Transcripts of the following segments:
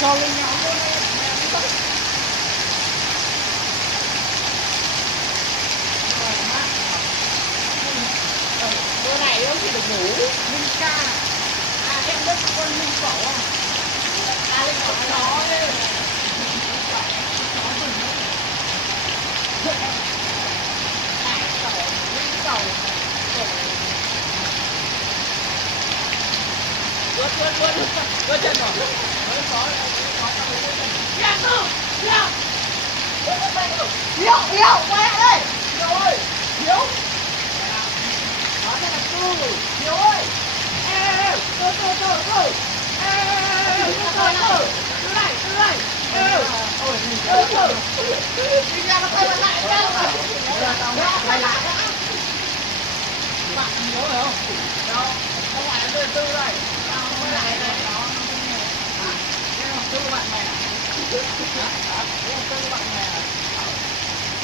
cho lên nhau luôn đấy. Bữa này ông chỉ được ngủ Minh ca. À em biết con Minh Cẩu không? À Minh Cẩu nó đấy. Minh Cẩu. Vượt chân rồi. Hiếu, quay lại đây. Hiếu ơi, Hiếu. Đó đây là Tư. Hiếu ơi. Ê, Tư. Ê, Tư này. Đi ra nó quay lại đâu mà. Quay lại. Bạn Hiếu phải không? Đâu, không phải là Tư đây. Quay lại đây. Tư bạn mẹ. Tư bạn mẹ.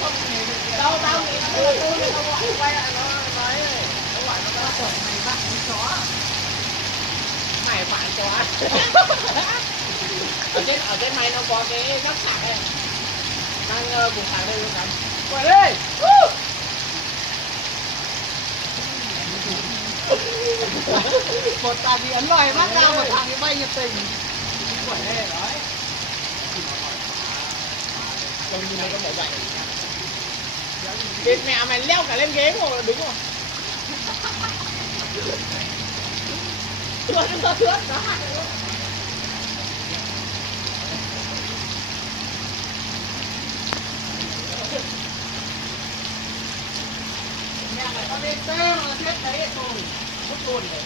Không nghĩ được. Đâu tao nghĩ là Tư nên tao gọi quay lại nó nói này. Nó gọi nó bảo mày bạn con chó. Mày bạn chó. Ở trên mày nó có cái nắp sạc này. Đang cùng sạc đây luôn lắm. Quay đi. Một thằng thì ấn lòi mắt ra, một thằng thì bay nhiệt tình. Quẩy đây đấy. Trông như nó có mổ dậy. Địt mẹ mày leo cả lên ghế ngồi là đúng rồi. Thưa, nó hạt rồi luôn. Mẹ mày có lên tê mà là chết đấy rồi. Mất luôn đấy.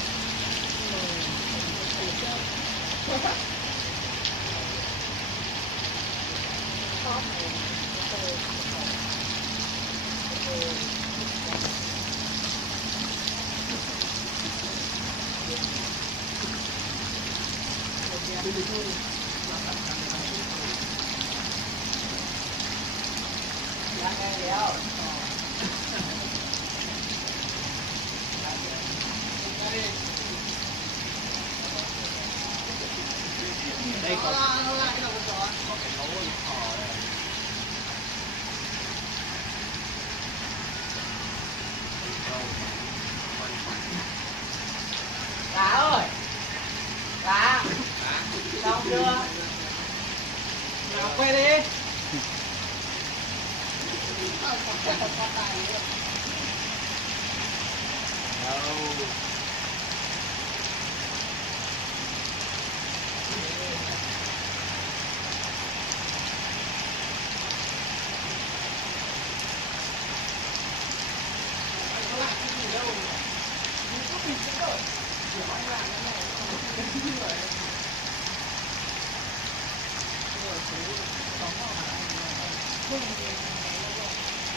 Đây có cái đầu có cái lỗ thỏ này. Cá ơi, cá xong chưa? Nào quay đi. Đâu.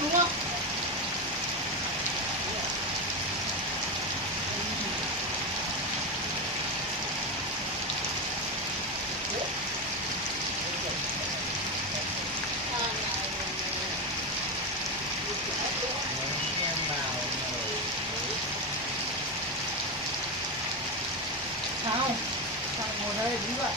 Đúng không? Sao? Sao ngồi đây đúng vậy?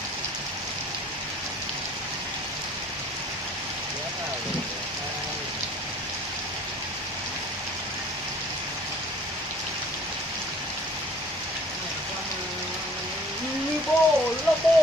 Lobo.